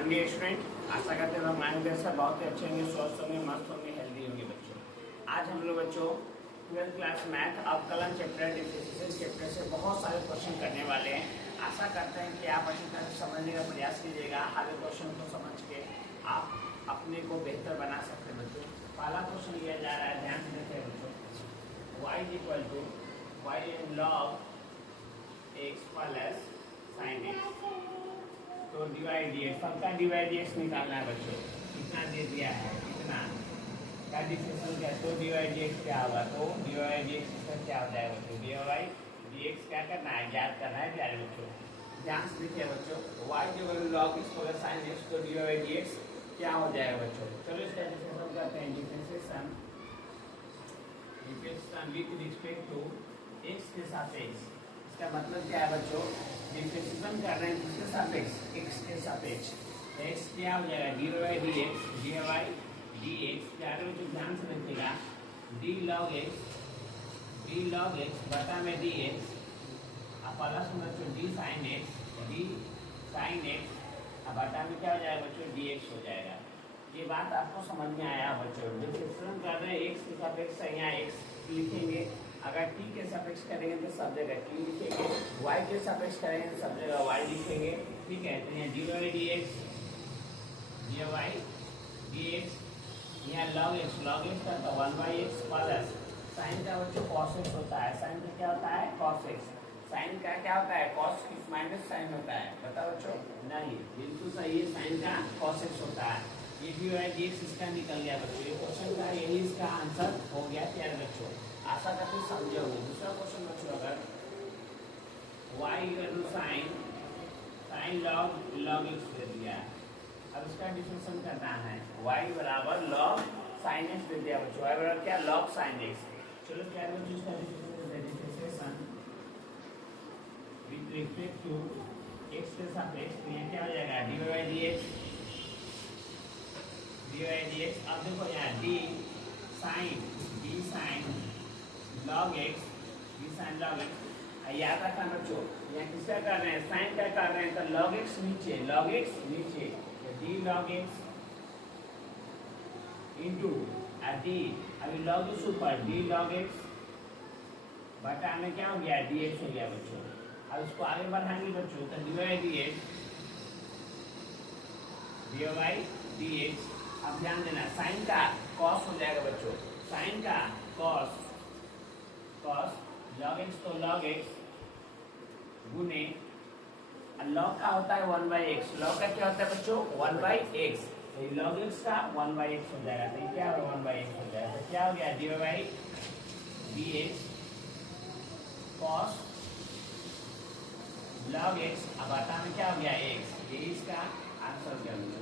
Non dear student, आशा करते हैं हमारे घर से बहुत ही अच्छे होंगे, स्वस्थ होंगे, मस्त होंगे, हेल्दी होंगे बच्चों। आज हम लोग बच्चों 12th क्लास मैथ अवकलन चैप्टर डिफरेंशिएशन चैप्टर से बहुत सारे क्वेश्चन करने वाले हैं। आशा करते हैं कि आप अच्छी तरह से समझने का प्रयास कीजिएगा। हर क्वेश्चन को समझ के आप अपने को बेहतर बना सकते हैं बच्चों। पहला क्वेश्चन लिया जा रहा है, ध्यान से देखिए बच्चों। y equal to y log x plus sine x, तो डिवाइड डी एक्स, सबका डिवाइड डी एक्स निकालना है बच्चों। कितना दे दिया है, कितना का डिफरेंशियल क्या, तो डिवाइड डी एक्स क्या होगा, तो डिवाइड डी एक्स इसका क्या हो जाएगा बच्चों, डिवाइड डी एक्स क्या करना है, ज्ञात करना है प्यारे बच्चों। ध्यान से देखिए बच्चों, y equal log x plus sine x, तो डिवाइड डी एक्स क्या हो जाएगा बच्चों। चलो इसका डिफरेंशियल करते हैं। Differentiation with respect to x के सापेक्ष, इसका मतलब क्या है बच्चों, डिफरेंशिएशन कर रहे हैं किसके सापेक्ष, x के सापेक्ष। x क्या हो जाएगा, dy dx, dy dx, प्यारे बच्चों ध्यान से देखिएगा, d log x बटा में dx, अब प्लस में बच्चों d sin x, अब बटा में क्या हो जाएगा बच्चों, dx हो जाएगा। ये बात आपको समझ में आया बच्चों। डिफरेंशिएशन कर रहे हैं x के सापेक्ष, यहाँ x लिखेंगे, अगर t के सापेक्ष करेंगे तो सब जगह t लिखेंगे, y के सापेक्ष करेंगे तो सब जगह y लिखेंगे, ठीक है। तो यहाँ dy dx, यहाँ log x का तो 1/x प्लस साइन का बच्चों cos x होता है। साइन का क्या होता है, cos x। साइन का क्या होता है, cos माइनस साइन होता है, बताओ बच्चों। नहीं, बिल्कुल सही है, साइन का cos x होता है। ये dy dx इसका निकल गया बच्चों। ये क्वेश्चन का यही इसका आंसर हो गया प्यारे बच्चों। आशा करते हैं समझे होंगे। दूसरा क्वेश्चन बच्चों, अगर y equal to sine log x दे दिया, अब इसका डिफरेंशिएशन करना है। y बराबर log sin x दे दिया बच्चों, y बराबर क्या, log sin x। चलो क्या बच्चों इसका differentiation with respect to x के सापेक्ष, तो यहाँ क्या हो जाएगा, dy dx। अब देखो यहाँ d sin log x, याद रखना बच्चों, यहाँ किसका कर रहे हैं, साइन का कर रहे हैं, तो log x नीचे, d log x into d, अभी log x ऊपर, d log x बटा में क्या हो गया, dx हो गया बच्चों। अब इसको आगे बढ़ाएंगे बच्चों, तो dy dx। अब ध्यान देना, साइन का cos हो जाएगा बच्चों, साइन का cos log x, तो log x गुने log का होता है 1/x, log का क्या होता है बच्चों, 1/x, तो log x का 1/x हो जाएगा, तो क्या होगा 1/x हो जाएगा, तो क्या हो गया, dy dx cos log x, अब आता में क्या हो गया x, ये इसका आंसर क्या होगा।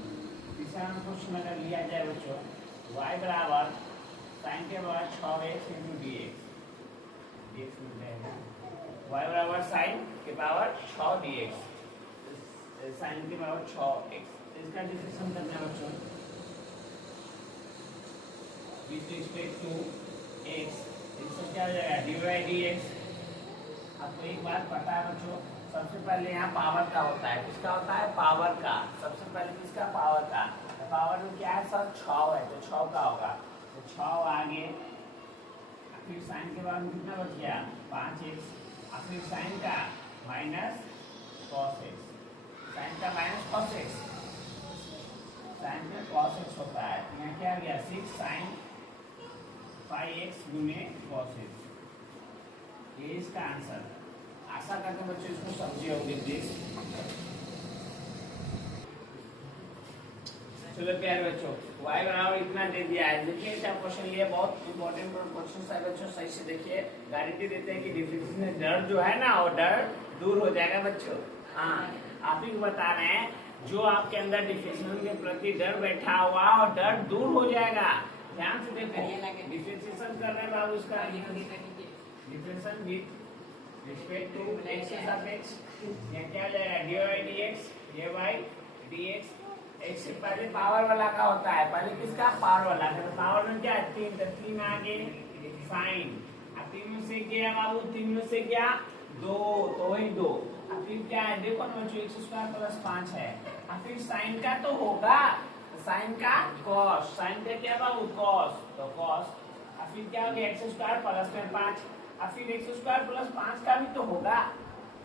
तीसरा क्वेश्चन अगर लिया जाए बच्चों, y बराबर साइन के बराबर 6x इंटू dx मिल जाएगा, y बराबर साइन के पावर 6 dx, साइन के पावर 6x। इसका डिफरेंशिएशन करना है बच्चों विद रिस्पेक्ट टू x, इसका क्या हो जाएगा, dy dx। आपको एक बात पता है बच्चों, सबसे पहले यहाँ पावर का होता है, किसका होता है, पावर का। सबसे पहले किसका, पावर का। तो पावर में क्या है सर, 6 है, तो 6 का होगा, तो 6 आगे, फिर साइन के बाद में कितना बच गया, 5x, फिर साइन का माइनस cos x, साइन का माइनस cos x, साइन का cos x होता है, यहाँ क्या आ गया, 6 sin 5x गुने cos x, ये इसका आंसर। आशा करते हैं बच्चों इसको समझे होंगे प्लीज। चलो प्यारे बच्चों, y बराबर इतना दे दिया है। देखिए क्या क्वेश्चन लिए, बहुत इंपॉर्टेंट क्वेश्चन है बच्चों, सही से देखिए। गारंटी देते हैं कि डिफरेंशिएशन में डर जो है ना, वो डर दूर हो जाएगा बच्चों। हाँ, आप ही बता रहे हैं, जो आपके अंदर डिफरेंशिएशन के प्रति डर बैठा हुआ और डर दूर हो जाएगा। ध्यान से देखो, डिफरेंशिएशन कर रहे हैं बाबू, इसका differentiation with respect to x के सापेक्ष, ये क्या हो जाएगा, dy dx, x से पहले पावर वाला का होता है, पहले किसका, पावर वाला का। तो पावर में क्या है, 3, तो 3 आगे साइन, अब 3 में से क्या बाबू, 3 में से क्या, 2, तो वही 2, अब फिर क्या है देखो ना बच्चों, एक्स स्क्वायर प्लस 5 है। अब फिर साइन का तो होगा, साइन का कॉस, साइन का क्या बाबू कॉस, तो कॉस। अब फिर क्या हो गया एक्स स्क्वायर प्लस में 5। अब फिर एक्स स्क्वायर प्लस 5 का भी तो होगा,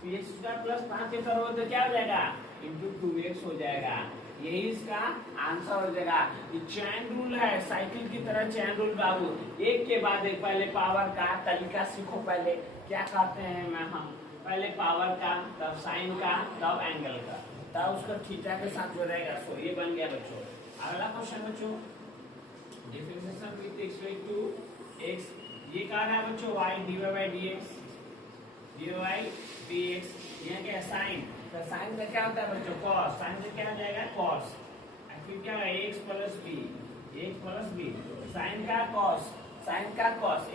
फिर एक्स स्क्वायर प्लस 5 के करोगे तो क्या हो जाएगा इंटू 2x हो जाएगा। यही इसका आंसर हो जाएगा। ये चैन रूल है, साइकिल की तरह चैन रूल बाबू, एक के बाद एक। पहले पावर का तरीका सीखो, पहले क्या करते हैं मैं हम, पहले पावर का, तब साइन का, तब एंगल का, तब उसका थीटा के साथ जो रहेगा। सो ये बन गया बच्चों। अगला क्वेश्चन बच्चों, differentiation with respect to x, ये कह रहा है बच्चों y dy/dx, dy/dx, ये क्या साइन, तो साइन का क्या होता है बच्चों cos, साइन का क्या हो जाएगा cos। फिर क्या है x प्लस b, साइन का cos,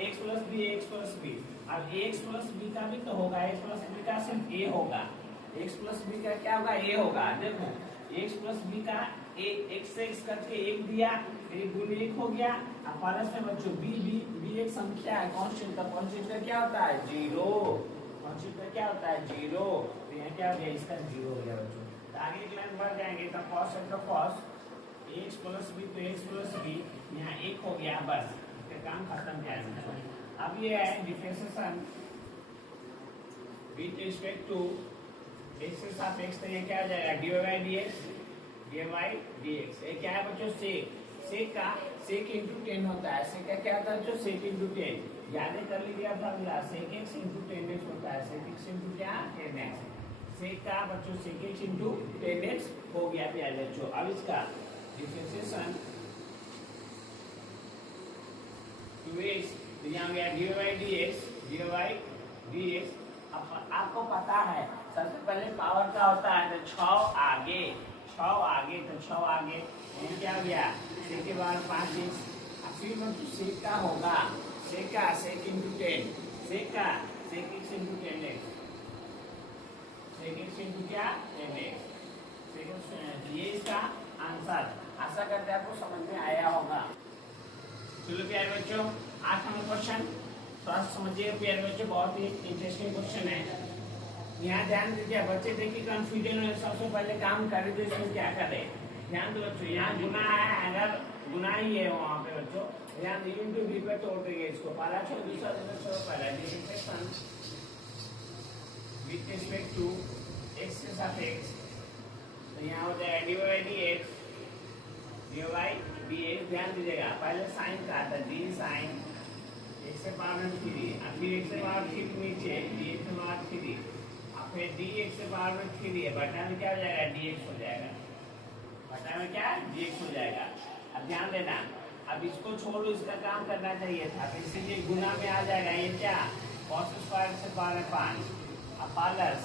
x प्लस b। अब x प्लस b का भी तो होगा, x प्लस b का सिर्फ a होगा, x प्लस b का क्या होगा a होगा। देखो x प्लस b का a, x से x करके 1 दिया, फिर गुण 1 हो गया। अब प्लस में बच्चों b एक संख्या है, कांस्टेंट का, कांस्टेंट का क्या होता है 0, कांस्टेंट का क्या होता है 0, तो यहाँ क्या हो गया इसका 0 हो गया बच्चों। तो आगे एक लाइन बढ़ जाएंगे, तो cos है तो cos, x प्लस b तो x प्लस b, यहाँ 1 हो गया, बस इसका काम खत्म किया है। अब ये है differentiation with respect to x के सापेक्ष, तो ये क्या हो जाएगा dy/dx, ये क्या है बच्चों सेक, सेक का सेक इंटू 10 होता है, सेक का क्या होता है जो सेक इंटू 10, याद कर लीजिए फॉर्मूला, सेक x इंटू 10x होता है, सेक x इंटू क्या 10x, सेक का बच्चों सेक x इंटू 10x हो गया प्यार बच्चों। अब इसका डिफरेंशिएशन 2x, तो यहाँ गया dy/dx। अब आपको पता है सबसे पहले पावर का होता है तो 6 आगे, तो 6 आगे, क्या हो गया सेक के बाद 5x। फिर मतलब सेक का होगा, सेक का सेक इंटू 10, सेक का सेक x इंटू 10x, सेक x इंटू क्या 10x, ये इसका आंसर। आशा करते हैं आपको समझ में आया होगा। चलो प्यारे बच्चों, 8 नंबर क्वेश्चन थोड़ा समझिए प्यारे बच्चों, बहुत ही इंटरेस्टिंग क्वेश्चन है। यहाँ ध्यान दीजिए बच्चे, देखिए कंफ्यूजन है, सबसे पहले काम करें तो इसमें क्या करें, ध्यान दो बच्चों। यहाँ गुना है, अगर गुना ही है वहाँ पे बच्चों, यहाँ इंटू b पे तोड़ देंगे इसको, पहला छोड़ दूसरा छोड़, पहला differentiation with respect to x के सापेक्ष, तो यहाँ हो जाएगा dy/dx, ध्यान दीजिएगा पहले साइन का आता d साइन x से पावर 3, फिर x से पावर 3 नीचे dx से पावर 3, फिर dx से पावर 3 है, बटा में क्या हो जाएगा dx हो जाएगा, बटा में क्या dx हो जाएगा। अब ध्यान देना, अब इसको छोड़ो, इसका काम करना चाहिए था, तो इसीलिए गुना में आ जाएगा, ये क्या cos स्क्वायर से पावर 5, अब प्लस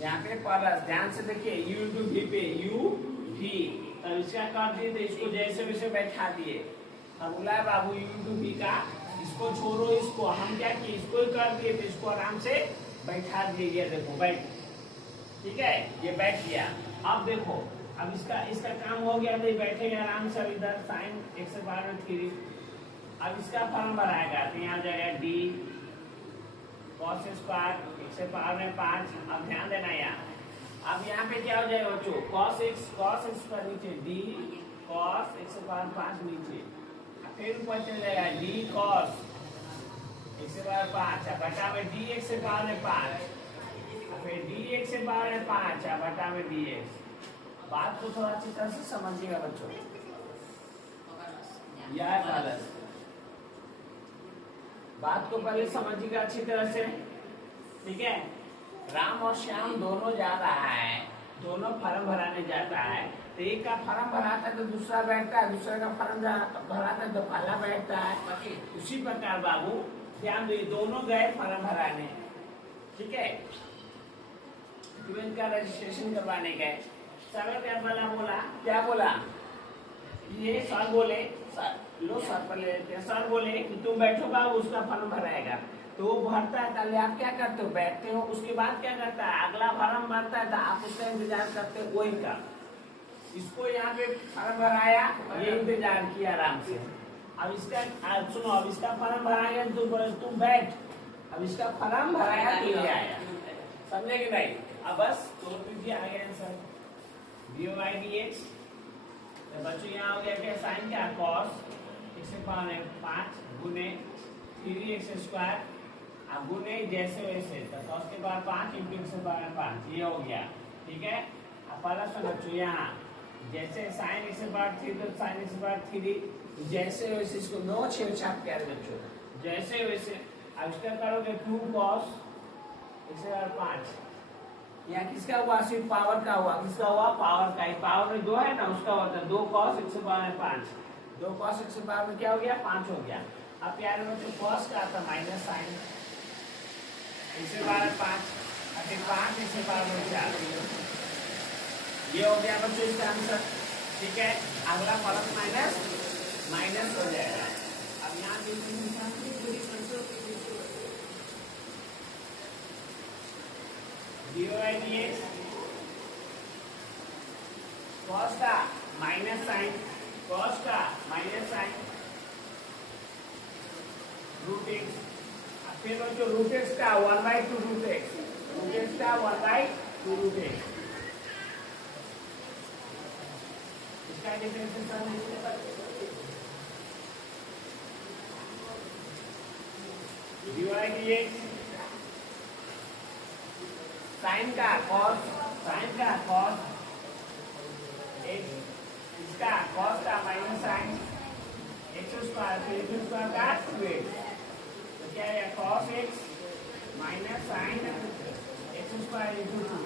यहाँ पे प्लस, ध्यान से देखिए u इंटू v पे u v, तब इसका कर दिए तो इसको जैसे वैसे बैठा दिए, फॉर्मूला है बाबू u इंटू v का, इसको छोड़ो, इसको हम क्या किए इसको ही कर दिए, तो इसको आराम से बैठा दिए, देखो बैठ, ठीक है ये बैठ गया। अब देखो अब इसका काम हो गया, तो बैठेगा आराम से। इधर साइन x से पावर 3, अब इसका फॉर्म बनाएगा तो यहाँ जाएगा d cos स्क्वायर x से पावर 5। अब ध्यान देना यहाँ, अब यहाँ पे क्या हो जाएगा बच्चों cos x पर नीचे d cos x से पावर 5 नीचे, फिर ऊपर चल जाएगा d cos x से पावर 5, बटा में dx से पावर 5, फिर dx से पावर 5 बटा में dx। बात को थोड़ा अच्छी तरह से समझिएगा बच्चों, यह है प्लस, बात को पहले समझिएगा अच्छी तरह से, ठीक है। राम और श्याम दोनों जा रहा है, दोनों फॉर्म भराने जाता है, तो एक का फॉर्म भराता है तो दूसरा बैठता है, दूसरे का फॉर्म भराता है तो पहला बैठता है। उसी प्रकार बाबू ध्यान दो, दोनों गए फॉर्म भराने, ठीक है, 12 का रजिस्ट्रेशन करवाने गए। सर क्या बोला, क्या बोला, ये सर बोले, सर लो सर पर ले लेते हैं, सर बोले कि तुम बैठो बाबू उसका फॉर्म भराएगा, तो वो भरता है, पहले आप क्या करते हो बैठते हो, उसके बाद क्या करता है अगला फॉर्म भरता है, तो आप उसका इंतजार करते हो वही का। इसको यहाँ पे फॉर्म भराया, ये इंतजार किया आराम से। अब इसका सुनो, अब इसका फॉर्म भराया तो तुम बैठ, अब इसका फॉर्म भराया तो ये आया, समझे कि नहीं? अब बस तोड़ दीजिए, आ गया आंसर dy dx। तो बच्चों यहाँ हो गया क्या साइन क्या cos x से पावर है 5 गुने 3x² अब गुने जैसे वैसे तो cos के पावर 5 इंटू x से पावर 5 ये हो गया। ठीक है, अब प्लस में बच्चों यहाँ जैसे साइन x से पावर 3 तो साइन x से पावर 3 जैसे वैसे इसको 9 6 छाप क्या है बच्चों जैसे वैसे। अब इसका करोगे 2 cos x से पावर 5 यहाँ किसका हुआ सिर्फ पावर का हुआ, किसका हुआ पावर का ही, पावर में 2 है ना उसका होता है 2 cos x से पावर 5 2 cos x से पावर में क्या हो गया 5 हो गया। अब प्यारे बच्चों cos का आता माइनस साइन x से पावर 5 और फिर 5 x से पावर 4 ये हो गया बच्चों इसका आंसर। ठीक है, अगला प्लस माइनस माइनस हो जाएगा। अब यहाँ dy dx cos का माइनस साइन cos का माइनस साइन रूट x फिर बच्चों रूट x का 1/2 रूट x रूट x का 1/2 रूट x इसका डिफरेंशिएशन dy dx साइन का cos x इसका cos का माइनस साइन x² फिर x² का 2x तो क्या है cos x minus sine x² into 2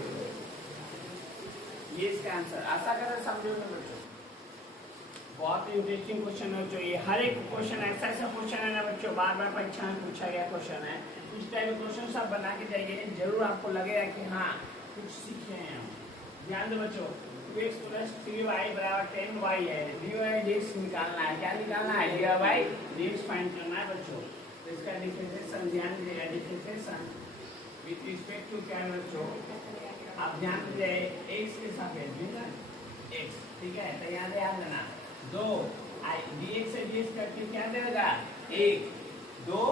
ये इसका आंसर। आशा करें समझो ना बच्चों, बहुत ही इंटरेस्टिंग क्वेश्चन है बच्चों ये। हर एक क्वेश्चन ऐसा क्वेश्चन है ना बच्चों बार बार परीक्षा में पूछा गया क्वेश्चन है। इस टाइप के क्वेश्चन सब बना के जाइए, जरूर आपको लगेगा कि हाँ कुछ सीखे हैं हम। ध्यान दो बच्चों 2x + 3y = 10y है, dy dx निकालना है। क्या निकालना है? dy dx फाइंड करना है बच्चों। तो इसका डिफरेंशिएशन ध्यान दीजिएगा, डिफरेंशिएशन विद रिस्पेक्ट टू क्या बच्चों आप ध्यान दीजिए x के सापेक्ष ना x। ठीक है, तो यहाँ ध्यान देना 2 dx से dx करके क्या देगा 1 2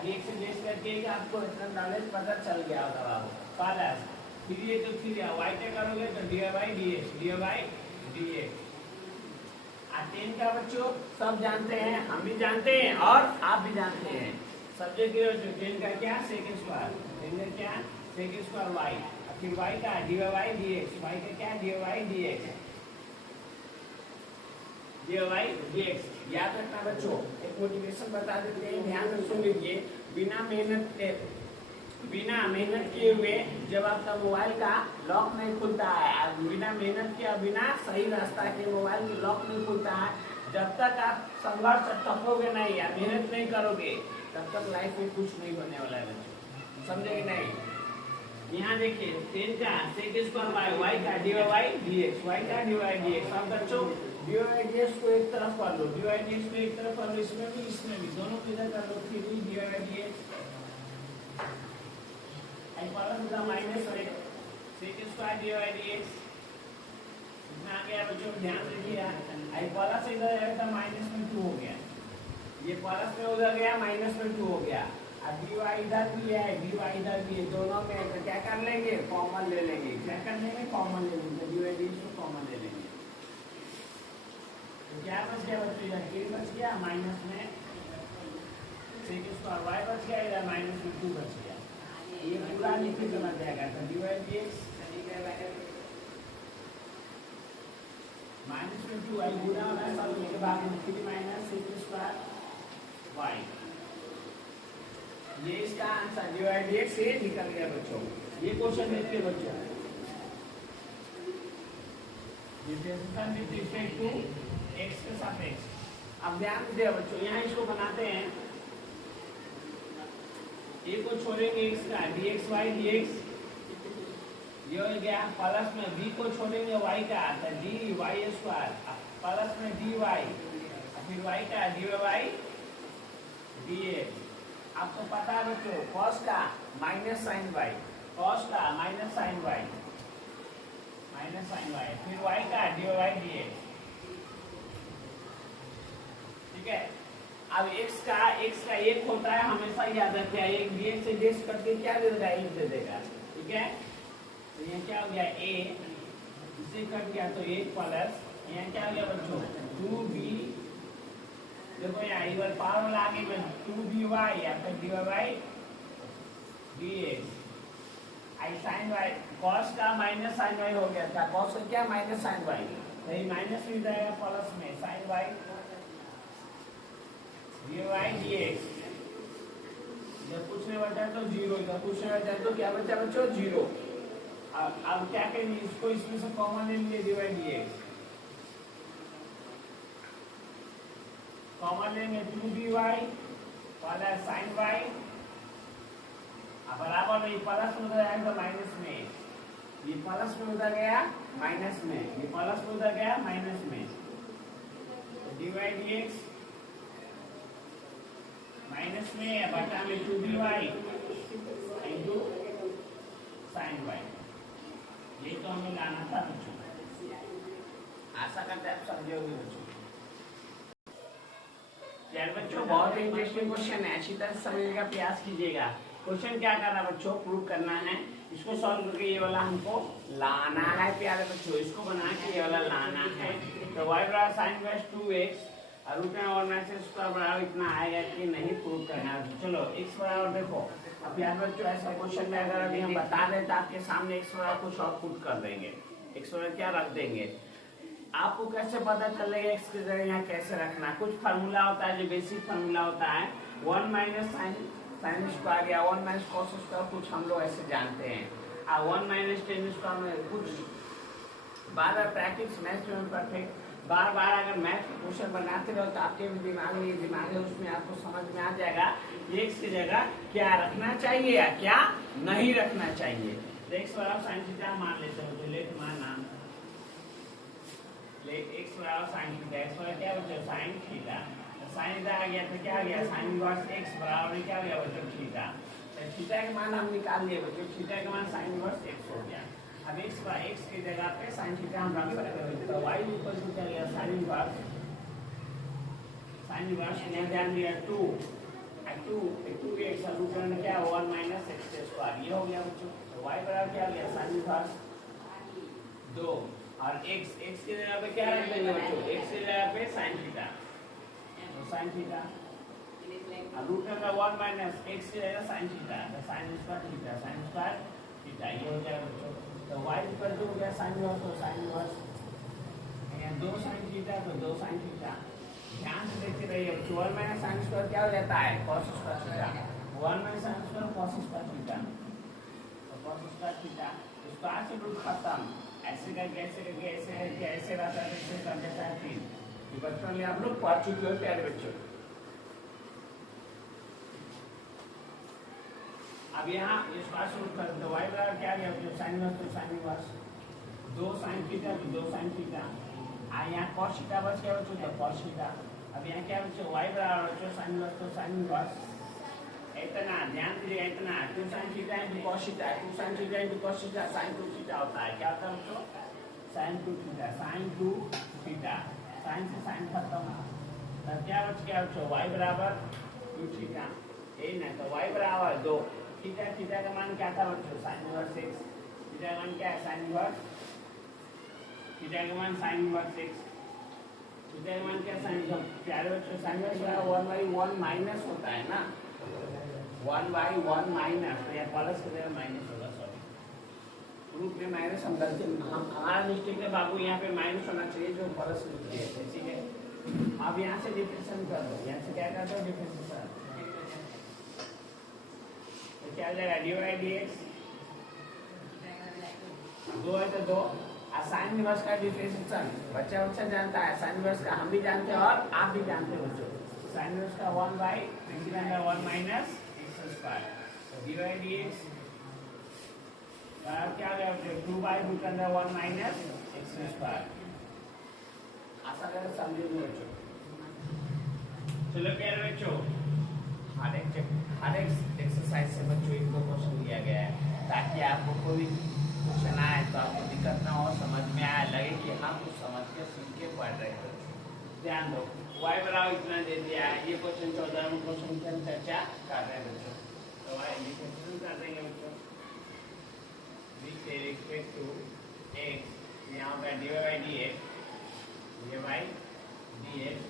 dx से dx करके आपको इतना नॉलेज पता चल गया होगा प्लस फिर ये तो फिर y क्या करोगे तो dy dx 10 का बच्चों सब जानते हैं, हम भी जानते हैं और आप भी जानते हैं। सब्जेक्ट के बच्चों 10 का क्या sec² 10 का क्या sec² y फिर y का dy dx y का क्या dy dx dx याद रखना बच्चों। एक मोटिवेशन बता देते हैं, ध्यान से सुन लीजिए। बिना मेहनत किए हुए जब आपका मोबाइल का लॉक नहीं खुलता है, बिना मेहनत किया बिना सही रास्ता के मोबाइल के लॉक नहीं खुलता है, जब तक आप संघर्ष टपोगे नहीं या मेहनत नहीं करोगे तब तक लाइफ में कुछ नहीं होने वाला है बच्चों। समझे कि नहीं? यहाँ देखिए 10 का sec² y का dy dx y का dy dx। अब बच्चों dy dx को एक तरफ कर लो, dy dx को एक तरफ कर लो, इसमें भी दोनों को इधर कर लो, फिर भी dy dx आई प्लस का माइनस है sec² dy dx इतना आ गया बच्चों। ध्यान दीजिए आई प्लस इधर है तो माइनस में 2 हो गया, ये प्लस में उधर गया माइनस में 2 हो गया। अब dy इधर भी है dy इधर भी है, दोनों में तो क्या कर लेंगे कॉमन ले लेंगे। क्या कर लेंगे कॉमन ले लेंगे, dy dx को कॉमन ले लेंगे तो क्या बच गया बच्चों इधर k बच गया माइनस में sec² y बच गया, इधर माइनस में 2 बच गया। ये पूरा नीचे चला जाएगा तो dy dx माइनस में 2 आई गुना होना है सब के बाद में 3 माइनस sec² y ये इसका आंसर dy dx से निकल गया बच्चों। ये क्वेश्चन देखिए बच्चों differentiation with respect to x के सापेक्ष। अब ध्यान दीजिए बच्चों यहाँ इसको बनाते हैं, a को छोड़ेंगे x का dxy dx ये हो गया, प्लस में b को छोड़ेंगे y का तो dy² प्लस में dy फिर y का dy dx। आपको पता है बच्चों cos का माइनस साइन y cos का माइनस साइन y फिर y का dy dx। ठीक है, अब x का एक होता है हमेशा याद रखिए, एक dx से dx करके क्या दे देगा 1 दे देगा। ठीक है। तो यहाँ क्या हो गया a, इसे कट गया तो 8 प्लस यहाँ क्या हो गया बच्चों 2b, देखो यहाँ इधर पावर वाला आगे में 2by या फिर डिवाइड बाय dx। आई साइन y cos का माइनस साइन y हो गया था, cos का क्या माइनस साइन y, तो माइनस में जाएगा प्लस में साइन y dx। जब कुछ नहीं बचा तो जीरो, जब कुछ नहीं बचा तो क्या बचा बच्चों जीरो। अब क्या करेंगे, इसको इसमें से कॉमन ले लिए डिवाइड dx, कॉमन लेंगे 2by प्लस साइन y, बराबर में प्लस में उधर आएगा माइनस में, ये प्लस में उधर गया माइनस में, ये प्लस में उधर गया माइनस में, डिवाइड dx माइनस में बटा में 2by इंटू साइन y। ये तो हमें लाना था बच्चों, आशा करते हैं आप समझे होंगे बच्चों। यार बच्चों बहुत ही इंटरेस्टिंग क्वेश्चन है, अच्छी तरह समझने का प्रयास कीजिएगा। क्वेश्चन क्या करना बच्चों, प्रूव करना है, इसको सॉल्व करके ये वाला हमको लाना है प्यारे बच्चों, इसको बना के ये वाला लाना है। तो y बराबर sin इनवर्स 2x और रूट में और मैसेज स्क्वायर बराबर इतना आएगा कि नहीं, प्रूव करना है। चलो x बराबर देखो, अब प्यारे बच्चों ऐसा क्वेश्चन में अगर अभी हम बता दें तो आपके सामने x बराबर कुछ और पुट कर देंगे, x बराबर क्या रख देंगे, आपको कैसे पता चलेगा x की जगह यहाँ कैसे रखना। कुछ फार्मूला होता है जो बेसिक फार्मूला होता है, 1 माइनस साइन स्क्वायर या 1 माइनस कॉस स्क्वायर, कुछ हम लोग ऐसे जानते हैं। 1 माइनस टेन स्क्वायर में कुछ बार बार प्रैक्टिस मैथ में परफेक्ट, बार बार अगर मैथ क्वेश्चन बनाते रहो तो आपके भी दिमाग है उसमें आपको समझ में आ जाएगा x की जगह क्या रखना चाहिए या क्या नहीं रखना चाहिए। x बराबर साइन थीटा मान लेते हो, तो लेट माना x बराबर साइन थीटा, x बराबर क्या बच्चों साइन थीटा, साइन थीटा आ गया तो क्या आ गया साइन इनवर्स x बराबर क्या हो गया बच्चों थीटा। तो थीटा का मान हम निकाल लिए बच्चों, थीटा का मान साइन इनवर्स x हो गया। अब x की जगह पे साइन थीटा हम रख सकते हैं, तो y इक्वल टू क्या गया साइन इनवर्स ने ध्यान दिया 2x रूट में क्या 1 माइनस x स्क्वायर, ये हो गया बच्चों। तो y बराबर क्या हो गया साइन इनवर्स 2 और x की जगह पे क्या रख देंगे बच्चों, x की जगह पे sin थीटा, तो sin थीटा और रूट में 1 माइनस x की जगह sin थीटा, तो sin स्क्वायर थीटा ये हो जाएगा बच्चों। तो y इक्वल टू हो गया sin इनवर्स, तो sin इनवर्स यहाँ 2 sin थीटा तो 2 sin थीटा। ध्यान से देखते रहिए, 1 माइनस sin स्क्वायर क्या हो जाता है cos square theta, 1 minus sin square cos square theta, तो cos स्क्वायर थीटा इसका से रूट खत्म, ऐसे करके ऐसे रहता है, ऐसे करके था 3। ये बच्चों में आप लोग पढ़ चुके हो प्यारे बच्चों। अब यहाँ इस बात से कर दो, y बराबर क्या गया जो sin इनवर्स, तो sin इनवर्स 2 sin थीटा तो 2 sin थीटा, यहाँ cos थीटा बच गया बच्चों तो cos थीटा। अब यहाँ क्या बच्चों y बराबर बच्चों sin इनवर्स तो sin इनवर्स इतना, ध्यान दीजिएगा इतना 2 sin theta into cos theta, 2 sin theta into cos theta sin 2 theta होता है, क्या होता है बच्चों sin 2 theta, sin 2 theta, sin से sin खत्म, तब क्या बच गया बच्चों y बराबर 2 थीटा, ना तो y बराबर 2 थीटा, थीटा का मान क्या था बच्चों sin इनवर्स x, थीटा का मान क्या है sin इनवर्स, थीटा का मान sin इनवर्स x, थीटा का मान क्या sin इनवर्स, प्यारे बच्चों sin इनवर्स बराबर 1/1 माइनस होता है ना, 1/1 माइनस, तो यहाँ प्लस की जगह माइनस होगा, सॉरी रूट में माइनस हम गलती हमारा मिस्टेक है बाबू, यहाँ पे माइनस होना चाहिए जो प्लस लिख दिए थे, ठीक है। अब यहाँ से डिफरेंशिएशन कर दो, यहाँ से क्या कर दो डिफरेंशिएशन, तो क्या हो जाएगा डिवाइड dx 2 है तो 2, साइन इनवर्स का डिफरेंशिएशन बच्चा जानता है, साइन इनवर्स का हम भी जानते हैं और आप भी जानते हो बच्चों, साइन इनवर्स का 1/1 माइनस x स्क्वायर, तो डिवाइड dx क्या गया 2/1 माइनस x स्क्वायर। आशा करें समझे बच्चों। चलो प्यारे बच्चों, हर एक एक्सरसाइज से बच्चों एक दो क्वेश्चन दिया गया है, ताकि आपको कोई क्वेश्चन आए तो आपको दिक्कत ना हो, समझ में आए, लगे कि हम कुछ समझ के सीख के पढ़ रहे हैं। ध्यान दो, y बराबर इतना दे दिया है, ये क्वेश्चन 14वां क्वेश्चन की हम चर्चा कर रहे हैं बच्चों, तो y ये क्वेश्चन कर देंगे बच्चों। तो क्या हो जाएगा y बराबर 2 × 2 × 2 × 2 × 2 × 2 × 2 × 2 × 2 × 2 × 2 × 2 × 2 × 2 × 2 अब यहाँ cos थीटा बच गया बच्चों, विथ रिस्पेक्ट टू एक्स, यहाँ होगा dy by D x,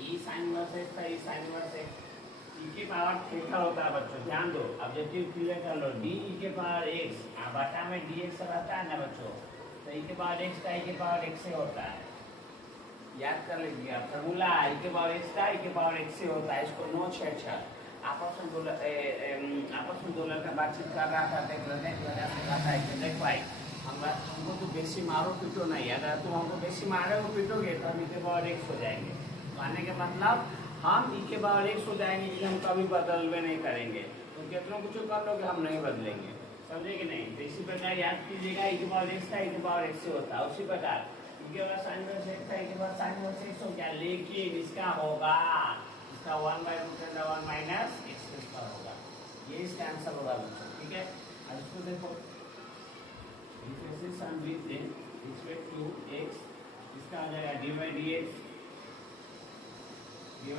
E sine inverse x था, ई साइन इनवर्स एक्स, ई के पावर थीटा होता है बच्चों, ध्यान दो। ऑब्जेक्टिव क्लियर कर लो, डी ई के पावर एक्स, बटा में डी एक्स रहता है ना बच्चों, तो ई के पावर एक्स का ई के पावर एक्स से होता है, याद कर लीजिएगा फॉर्मूला, ई के पावर एक्स का ई के पावर एक्स से होता है। इसको नो छेड़छाड़, आपस में दो लड़का बातचीत कर रहा था, देख देख भाई हमको तो बेसी मारो पीटो नहीं, अगर तुम हमको बेसी मारे हो पीटोगे तो हम ई के पावर एक्स हो जाएंगे। मानने के मतलब हम ई के पावर एक्स हो जाएंगे, इसलिए हम कभी बदलवे नहीं करेंगे, तो कितना कुछ कर लोगे हम नहीं बदलेंगे, समझे कि नहीं। तो इसी प्रकार याद कीजिएगा, ई के पावर एक्स का ई के पावर एक्स से होता है, उसी प्रकार ई के पावर साइन इनवर्स एक्स का ई के पावर साइन इनवर्स एक्स हो गया, लेकिन इसका होगा, इसका 1/√1 माइनस एक्स स्क्वायर होगा, ये इसका आंसर होगा बच्चों, ठीक है। अब इसको देखो, differentiation with respect to X, इसका हो जाएगा dy dx, ई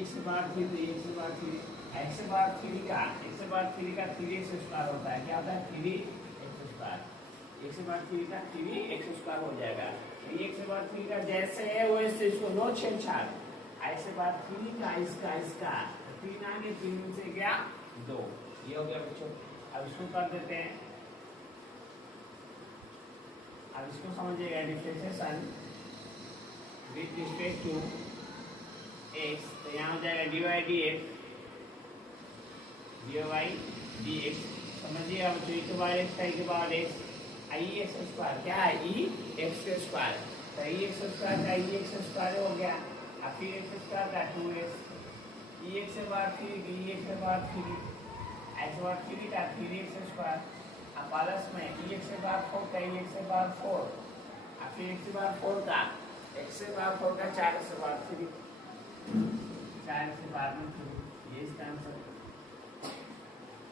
एक्स के पावर 3, तो एक्स के पावर 3, एक्स के पावर 3 का 3x स्क्वायर होता है, क्या होता है 3x स्क्वायर, एक्स के पावर 3 का 3x स्क्वायर हो जाएगा। एक्स के पावर 3 का जैसे है वैसे इसको नो छेड़छाड़, एक्स के पावर 3 का इसका 3 आगे 3 से क्या 2, ये हो गया बच्चों। अब इसको कर देते हैं, अब इसको समझिएगा, differentiation with respect to x, तो यहाँ हो जाएगा dy dx, समझिए अब ई के पावर एक्स का ई के पावर एक्स, आई एक्स स्क्वायर, क्या है ई एक्स स्क्वायर, तो ई एक्स स्क्वायर का ई एक्स स्क्वायर हो गया, अब फिर एक्स स्क्वायर का 2x, ई एक्स के पावर 3 ई एक्स के पावर 3, एक्स पावर 3 का 3x स्क्वायर, अब प्लस में ई एक्स के पावर 4 का ई एक्स के पावर 4, अब फिर एक्स के पावर 4 का एक्स के पावर 4 का 4x के पावर 3, 4x के पावर 3, ये इसका आंसर।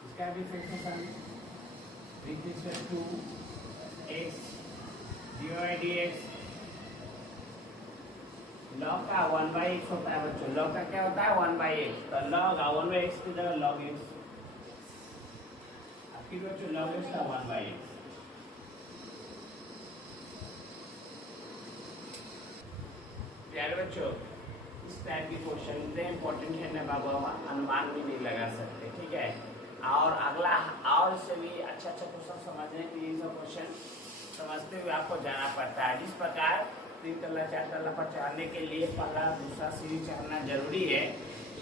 इसका differentiation with respect to x, dy dx, log का 1/x होता है बच्चों, log का क्या होता है 1/x, तो log 1/x की जगह log x, फिर बच्चों log x का 1/x। प्यारे बच्चों, इस टाइप की क्वेश्चन इतने इंपॉर्टेंट है ना बाबू, हम अनुमान भी नहीं लगा सकते, ठीक है। और अगला और से भी अच्छा क्वेश्चन समझने के लिए सब क्वेश्चन समझते हुए आपको जाना पड़ता है। जिस प्रकार 3 तल्ला 4 तल्ला पर चढ़ने के लिए पहला दूसरा सीढ़ी चढ़ना जरूरी है,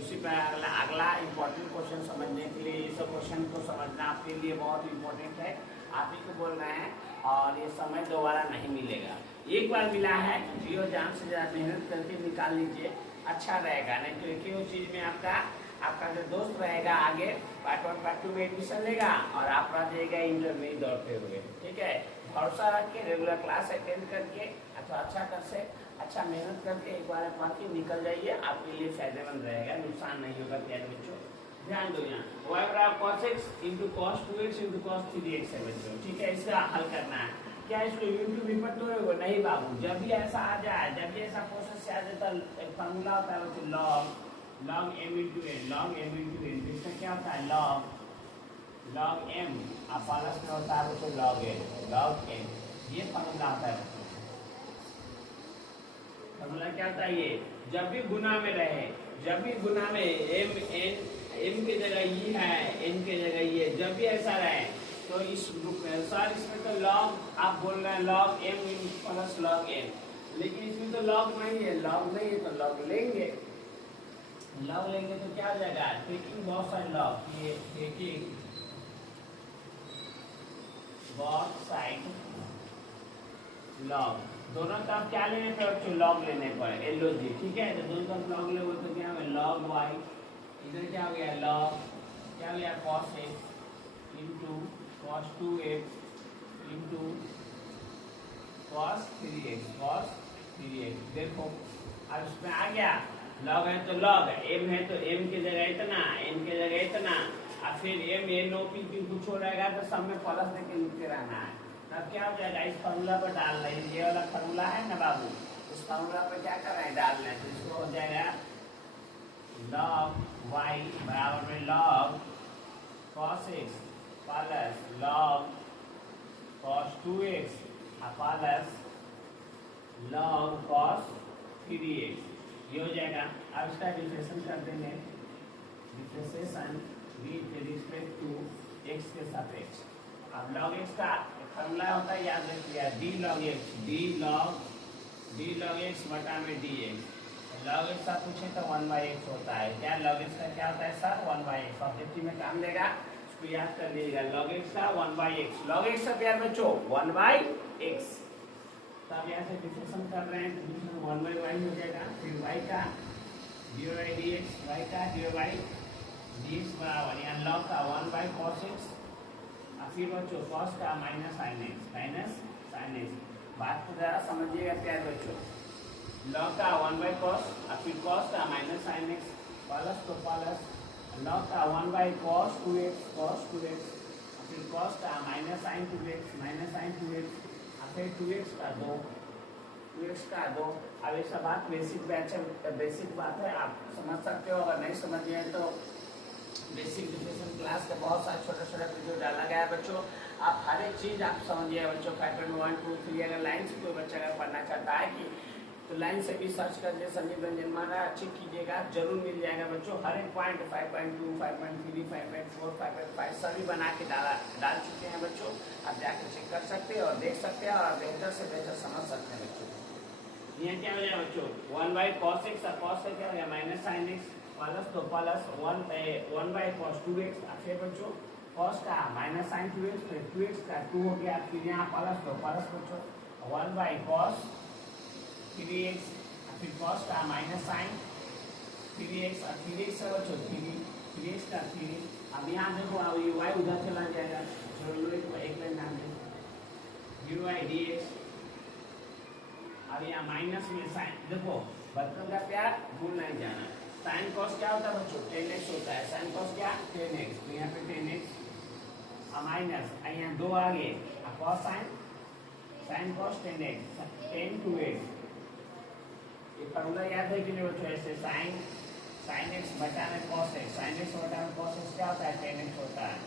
उसी पर अगला इम्पोर्टेंट क्वेश्चन समझने के लिए ये सब क्वेश्चन को समझना आपके लिए बहुत इम्पोर्टेंट है, आप ही को बोल रहे हैं, और ये समय दोबारा नहीं मिलेगा, एक बार मिला है, जियो जान से ज़्यादा मेहनत करके निकाल लीजिए, अच्छा रहेगा। नहीं तो एक ही चीज़ में आपका जो दोस्त रहेगा आगे पार्ट 1 पार्ट 2 में एडमिशन लेगा और आप रह जाएगा इंटर में दौड़ते हुए, ठीक है। भरोसा रख के रेगुलर क्लास अटेंड करके अथवा अच्छा मेहनत करके एक बार पढ़ के निकल जाइए, आपके लिए फायदेमंद रहेगा, नुकसान नहीं होगा। प्यारे बच्चों ध्यान दो, यहाँ y बराबर cos x into cos 2x into cos 3x है बच्चों, ठीक है। इसका हल करना है, क्या इसको यूट्यूब विपट तो होगा नहीं बाबू, जब भी ऐसा आ जाए, जब भी ऐसा प्रोसेस से आ जाए तो एक फार्मूला होता है बच्चों log m इंटू n, इसमें क्या होता है log m, आप प्लस में होता है बच्चों log n, ये फार्मूला होता है बच्चों। फार्मूला क्या होता है, ये जब भी गुना में रहे, जब भी गुना में m की जगह ये है, n की जगह ये, जब भी ऐसा रहे तो इस ग्रुप में सर इसमें तो log आप बोल रहे हैं log m plus log n, लेकिन इसमें तो log नहीं है, log नहीं है तो log लेंगे तो क्या हो जाएगा, टेकिंग बहुत सारे log, ये टेकिंग बहुत साइड log, दोनों तरफ क्या लेने पर log लेने पर LOG, ठीक है। तो दोनों तरफ log ले तो क्या है log y, इधर क्या हो गया क्या हो गया cos x into cos 2x into cos 3x, देखो अब इसमें आ गया log है तो log, m है तो m की जगह इतना, n की जगह इतना, और फिर m n o p q कुछ हो रहेगा तो सब में प्लस देके लिखते रहना है। तब क्या हो जाएगा, इस फार्मूला पर डाल रहे हैं, ये वाला फार्मूला है ना बाबू, इस फार्मूला पर क्या कर रहे हैं डाल रहे हैं, तो इसको हो जाएगा log y बराबर में log cos x plus log cos 2x plus log cos 3x, ये हो जाएगा। अब इसका डिफरेंशिएशन कर देंगे, differentiation with respect to x के सापेक्ष। अब log x का फॉर्मूला होता है, याद रखिए, d log x, d log x बटा में dx। log x का पूछे तो 1/x होता है। क्या log x का क्या होता है सर? 1/x। ऑब्जेक्टिव में काम देगा, इसको याद कर लीजिएगा। log x का 1/x, log x का प्यार बच्चों 1/x। तब यहाँ से डिफरेंशिएशन कर रहे हैं तो डिफरेंशिएशन 1/y हो जाएगा। फिर y का dy/dx, y का dy/dx बराबर यहाँ log का 1/cos x, और फिर बच्चों cos का माइनस sin x। बात को जरा समझिएगा प्यार बच्चों। log का 1/cos और फिर cos का माइनस sin x, प्लस तो प्लस log का 1/cos 2x और फिर cos का माइनस sin 2x और फिर 2x का 2। अब ऐसा बात बेसिक बात है, आप समझ सकते हो। अगर नहीं समझिए तो बेसिक डिफरेंशियल क्लास का बहुत सारे छोटा वीडियो डाला गया है बच्चों। आप हर एक चीज़ आप समझिए बच्चों। 5.1 2 3 अगर लाइन से कोई बच्चा अगर पढ़ना चाहता है कि तो लाइन से भी सर्च कर लिए संजीव रंजन मारा, चेक कीजिएगा, जरूर मिल जाएगा बच्चों। हर एक पॉइंट 5.2 5.3 5.4 5.5 सभी बना के डाल चुके हैं बच्चों। आप जाकर चेक कर सकते हैं और देख सकते हैं और बेहतर से बेहतर समझ सकते हैं बच्चों। यहाँ क्या हो जाएगा बच्चों? 1/cos x और cos का क्या हो गया माइनस sin x, प्लस तो प्लस 1/cos 2x, फिर बच्चों cos का माइनस sin 2x, फिर 2x का 2 हो गया, फिर यहाँ प्लस तो प्लस बच्चों 1/cos 3x, फिर cos का माइनस sin 3x और 3x से बच्चों 3x का 3। अब यहाँ देखो, अब ये y उधर चला जाएगा, चलो एक लाइन नाम दे dy/dx। अब यहाँ माइनस में साइन, देखो बच्चों का प्यार भूल नहीं जाना। साइन कॉस क्या होता है बच्चों? 10x होता है। साइन कॉस क्या? 10x, तो यहाँ पे 10x और माइनस यहाँ 2 आगे cos sine cos 10x 10 2x। ये फॉर्मूला याद है कि नहीं बच्चों? ऐसे साइन x बटा में कॉस x, साइन x बटा में कॉस x क्या होता है? 10x होता है।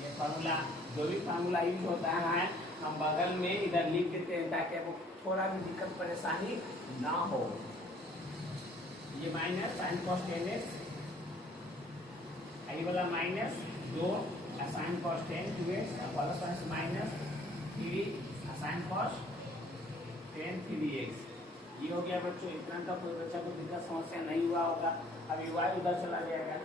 ये फॉर्मूला जो भी फार्मूला यूज होता है हम बगल में इधर लिख देते हैं ताकि आपको थोड़ा भी दिक्कत परेशानी ना हो। ये माइनस साइन कॉस 10x, ये वाला minus 2 sine cos 10 2x plus minus 3 sine cos 10 3x। ये हो गया बच्चों। इतना का कोई बच्चा को दिक्कत समस्या नहीं हुआ होगा। अब ये y उधर चला जाएगा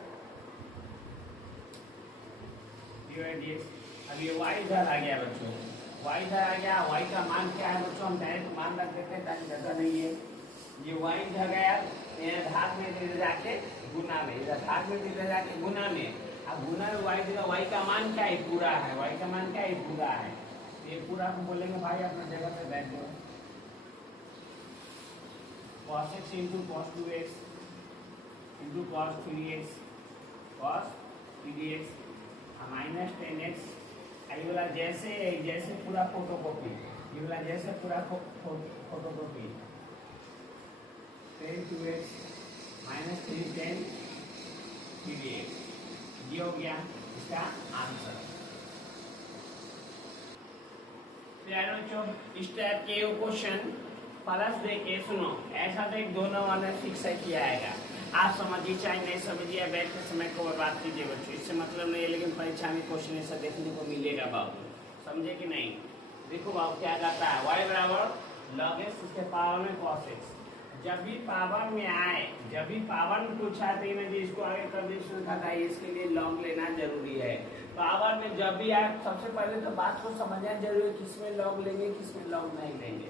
dy/dx। अब ये y इधर आ गया बच्चों, y इधर आ गया। y का मान क्या है बच्चों? हम डायरेक्ट मान रख देते हैं ताकि जगह नहीं है। ये y इधर गया, यहाँ भाग में दे जाके गुना में, इधर भाग में दे जाके गुना में। अब गुना में y देगा, y का मान क्या है? पूरा है। y का मान क्या है? पूरा है। ये पूरा को बोलेंगे भाई अपना जगह पे बैठ जाओ। cos x into cos 2x into cos 3x minus 10x। ये वाला जैसे पूरा फोटोकॉपी, ये वाला जैसे पूरा फोटोकॉपी 10 2x माइनस 3 10 3x। ये हो गया इसका आंसर। इस टाइप के क्वेश्चन प्लस देके सुनो, ऐसा तो एक दोनों वाला फिक्स है किया आएगा। आप समझिए चाहे नहीं समझिए, बैठ के समय को बर्बाद कीजिए बच्चों, इससे मतलब नहीं है। लेकिन परीक्षा में क्वेश्चन ऐसा देखने को मिलेगा बाबू, समझे कि नहीं? देखो बाबू क्या कहता है, y बराबर log x इसके पावर में cos x। जब भी पावर में आए, जब भी पावर में कुछ आते हैं जी, इसको आगे कर दी खाता है, इसके लिए log लेना जरूरी है। पावर में जब भी आए सबसे पहले तो बात को समझना जरूरी है, किसमें log लेंगे किसमें log नहीं लेंगे।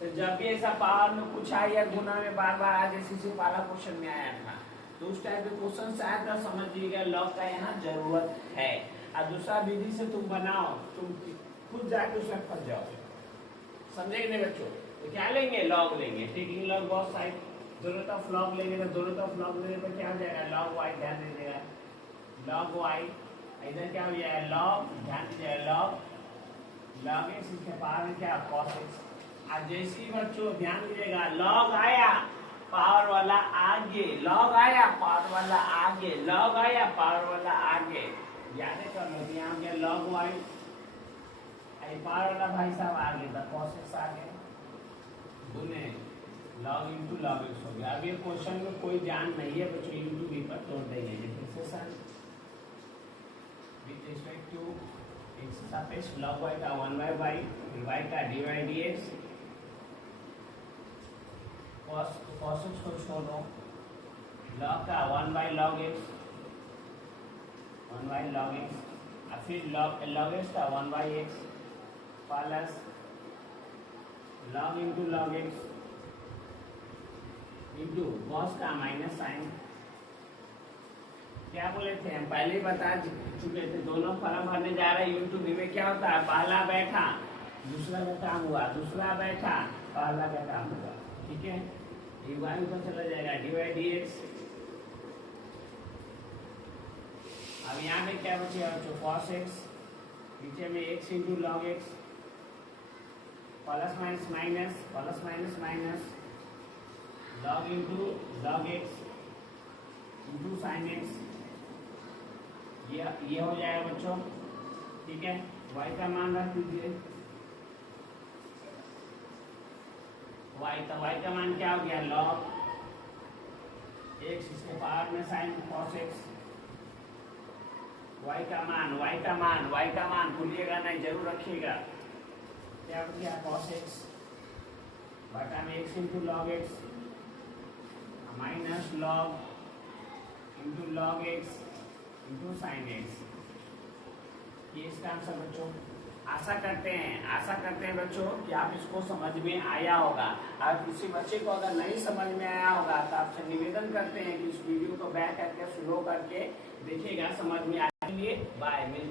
तो जब भी ऐसा पावर में कुछ आया या गुना में बार बार आ, जैसे वाला क्वेश्चन में आया था, तो उस टाइप के क्वेश्चन से आया था, समझिएगा log का यहाँ जरूरत है। और दूसरा विधि से तुम बनाओ, तुम खुद जाके उसमें फंस जाओ, समझे नहीं बच्चों? तो क्या लेंगे? log लेंगे। ठीक है, log बहुत साइड दोनों तरफ log लेंगे, तो दोनों तरफ log लेने पर क्या हो जाएगा? log y, ध्यान दीजिएगा log y, इधर क्या हो जाएगा? log, ध्यान दीजिएगा log x इसके पावर में क्या? cos x। आज जैसे ही बच्चों ध्यान दीजिएगा, log आया पावर वाला आगे, log आया पावर वाला आगे, log आया पावर वाला आगे, याद कर लो यहाँ गया log y, पार वाला भाई साहब आगे था cos x आगे गुने log इंटू log x हो गया। अब ये क्वेश्चन में कोई जान नहीं है बच्चों, इंटू v पर तोड़ देंगे differentiation with respect to x सापेक्ष log y का 1/y, y का dy dx, cos x को छोड़ो, log का 1/log x, 1/log x, और फिर log x का 1/x plus log into log x into cos का माइनस साइन। क्या बोले थे हम पहले ही बता चुके थे, दोनों फॉर्म भरने जा रहे हैं। यूट्यूब में क्या होता है, पहला बैठा दूसरा का काम हुआ, दूसरा बैठा पहला का काम हुआ, ठीक है। y ऊपर चला जाएगा dy dx। अब यहाँ पे क्या बचेगा बच्चों, cos x, नीचे में x into log x, plus minus minus, plus minus minus, log into log x into sine x, ये हो जाएगा बच्चों, ठीक है। y का मान रख दीजिए, y का मान क्या हो गया, log x, इसके पावर में साइन cos x, y का मान भूलिएगा नहीं, जरूर रखिएगा। क्या हो गया, cos x बटा में x into log x minus log into log x into sine x। ये इसका आंसर बच्चों। आशा करते हैं बच्चों कि आप इसको समझ में आया होगा। और किसी बच्चे को अगर नहीं समझ में आया होगा तो आपसे निवेदन करते हैं कि इस वीडियो को बैक करके स्लो करके देखिएगा, समझ में आने के लिए। बाय।